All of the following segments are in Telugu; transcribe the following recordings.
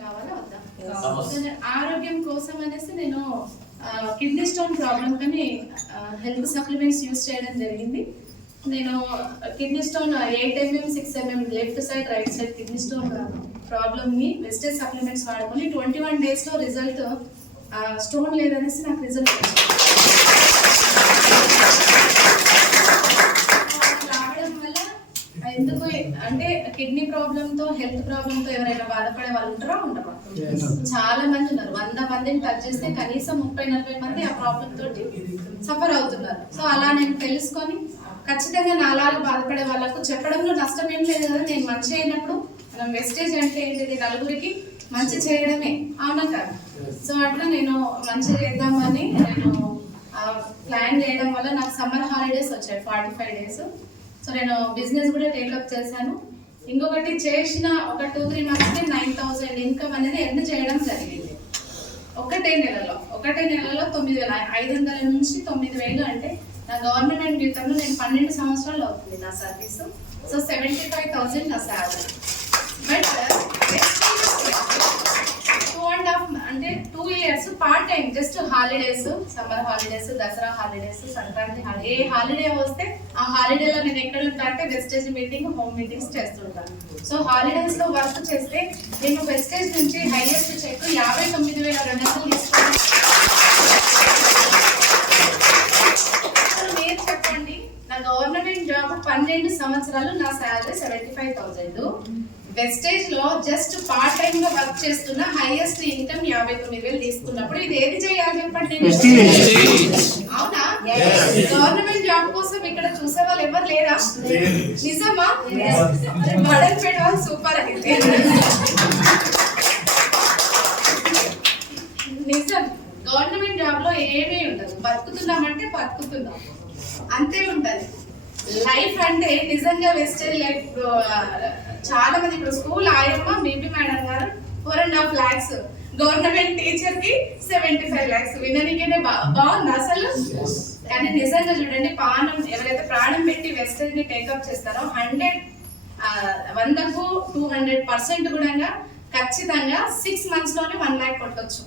కావాలా వద్దా? ఆరోగ్యం కోసం అనేసి నేను కిడ్నీ స్టోన్ ప్రాబ్లమ్ కని హెల్త్ సప్లిమెంట్స్ యూజ్ చేయడం జరిగింది. నేను kidney stone 8 mm 6 mm left side right side kidney stone ప్రాబ్లమ్ని వెస్టేజ్ సప్లిమెంట్స్ వాడుకొని 21 డేస్లో రిజల్ట్ స్టోన్ లేదనేసి నాకు రిజల్ట్ రావడం వల్ల ఎందుకు అంటే కిడ్నీ ప్రాబ్లంతో హెల్త్ ప్రాబ్లంతో ఎవరైనా బాధపడే వాళ్ళు ఉంటారా ఉండరా? చాలా మంది ఉన్నారు. 100 మందిని టచ్ చేస్తే కనీసం 30-40 మంది ఆ ప్రాబ్లం తోటి సఫర్ అవుతున్నారు. సో అలా నేను తెలుసుకొని ఖచ్చితంగా నాలాగా బాధపడే వాళ్ళకు చెప్పడంలో నష్టం ఏం లేదు కదా. నేను మంచి అయినప్పుడు మనం వెస్టేజ్ అంటే ఏంటిది, నలుగురికి మంచి చేయడమే, అవునా కదా? సో అట్లా నేను మంచి చేద్దామని నేను ప్లాన్ చేయడం వల్ల నాకు సమ్మర్ హాలిడేస్ వచ్చాయి 45 డేస్. సో నేను బిజినెస్ కూడా టేకప్ చేశాను. ఇంకొకటి చేసిన ఒక 2-3 మంత్స్కి 9,000 ఇన్కమ్ అనేది ఎర్న్ చేయడం జరిగింది. ఒకటే నెలలో 9,500 నుంచి 9,000 అంటే నా గవర్నమెంట్ జీతంలో నేను 12 సంవత్సరాలు అవుతుంది నా సర్వీసు. సో 75,000 నా శాలరీ. బట్ 2.5 అంటే 2 years part time just holidays, summer holidays, Dasara holidays, Sankranti holiday, a holiday వస్తే ఆ హాలిడేలో నేను ఎక్కడ ఉంటా అంటే వెస్టేజ్ మీటింగ్, హోమ్ మీటింగ్స్ చేస్తుంటాను. సో హాలిడేస్ లో వర్క్ చేస్తే నేను వెస్టేజ్ నుంచి హైయెస్ట్ చెక్ 59,200 తీసుకున్నాను. మీరు చెప్పండి, నా గవర్నమెంట్ జాబ్ 12 సంవత్సరాలు, నా శాలరీ 75,000. వెస్టేజ్ లో జస్ట్ పార్ట్ టైం గా వర్క్ చేస్తున్న హైయెస్ట్ ఇన్కమ్ 59,000 తీసుకున్నప్పుడు ఇది ఏది చేయాలి చెప్పండి? అవునా? గవర్నమెంట్ జాబ్ కోసం ఇక్కడ చూసే వాళ్ళు ఎవరు లేరా? నిజమా? బడన్ పేట వాళ్ళు సూపర్ అయితే నిజం. గవర్నమెంట్ జాబ్ లో ఏమీ ఉండదు, బతుకుతున్నామంటే బతుకుతున్నాం అంతే ఉంటది. లైఫ్ అంటే నిజంగా వెస్టేజ్ లైఫ్. చాలా మంది ఇప్పుడు స్కూల్ ఆయమ్మ బీబీ మేడం గారు 4.5 lakhs, గవర్నమెంట్ టీచర్ కి 75 lakhs. విననికేనే బాగుంది అసలు. కానీ నిజంగా చూడండి, ఎవరైతే ప్రాణం పెట్టి వెస్టేజ్ ని టేకప్ చేస్తారో 100కు 200% కూడా ఖచ్చితంగా 6 months లోనే 1 lakh కొట్టొచ్చు.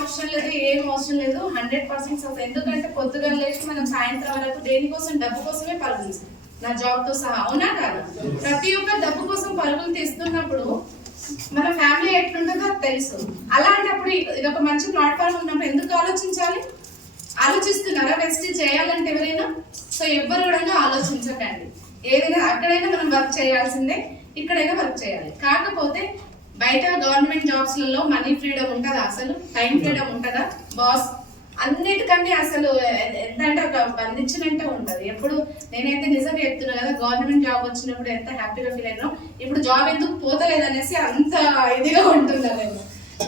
అవసరం లేదు, ఏం అవసరం లేదు, 100% ఎందుకంటే పొద్దుగా లేచి మనం సాయంత్రం వరకు దేనికోసం, డబ్బు కోసమే పరుగులు, నా జాబ్ తో సహా, అవునా కాదు? ప్రతి ఒక్క డబ్బు కోసం పరుగులు తీస్తున్నప్పుడు మన ఫ్యామిలీ ఎట్లుంటుందో తెలుసు. అలాంటప్పుడు ఇది ఒక మంచి ప్లాట్ఫామ్ ఉన్నప్పుడు ఎందుకు ఆలోచించాలి? ఆలోచిస్తున్నారా వెస్టేజ్ చేయాలంటే ఎవరైనా? సో ఎవ్వరు కూడా ఆలోచించకండి. ఏదైనా అక్కడైనా మనం వర్క్ చేయాల్సిందే, ఇక్కడైనా వర్క్ చేయాలి. కాకపోతే బయట గవర్నమెంట్ జాబ్స్ లలో మనీ ఫ్రీడమ్ ఉంటుందా? అసలు టైం ఫ్రీడమ్ ఉంటుందా? బాస్ అన్నిటికంటే అసలు ఎంతంటే ఒక బంధించినట్టే ఉంటుంది. ఎప్పుడు నేనైతే నిజంగా చెప్తున్నా కదా, గవర్నమెంట్ జాబ్ వచ్చినప్పుడు ఎంత హ్యాపీగా ఫీల్ అయినా, ఇప్పుడు జాబ్ ఎందుకు పోతలేదు అనేసి అంత ఇదిగా ఉంటుందా నేను.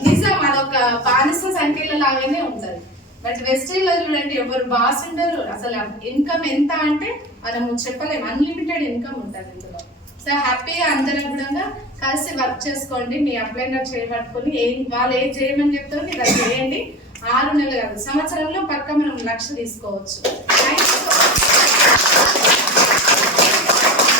నిజం, అదొక బానిస సంఖ్యల లాగానే ఉంటుంది. బట్ వెస్టేజ్ లో చూడండి, ఎవరు బాస్ ఉండరు. అసలు ఇన్కమ్ ఎంత అంటే మనం చెప్పలేము, అన్లిమిటెడ్ ఇన్కమ్ ఉంటుంది ఇందులో. సో హ్యాపీగా అందరం కూడా కలిసి వర్క్ చేసుకోండి. మీ అప్లైనర్ చేయబట్టుకొని వాళ్ళు ఏం చేయమని చెప్తారో మీరు అది చేయండి. 6 నెలలు కాదు, సంవత్సరంలో పక్క మనం 1,00,000 తీసుకోవచ్చు.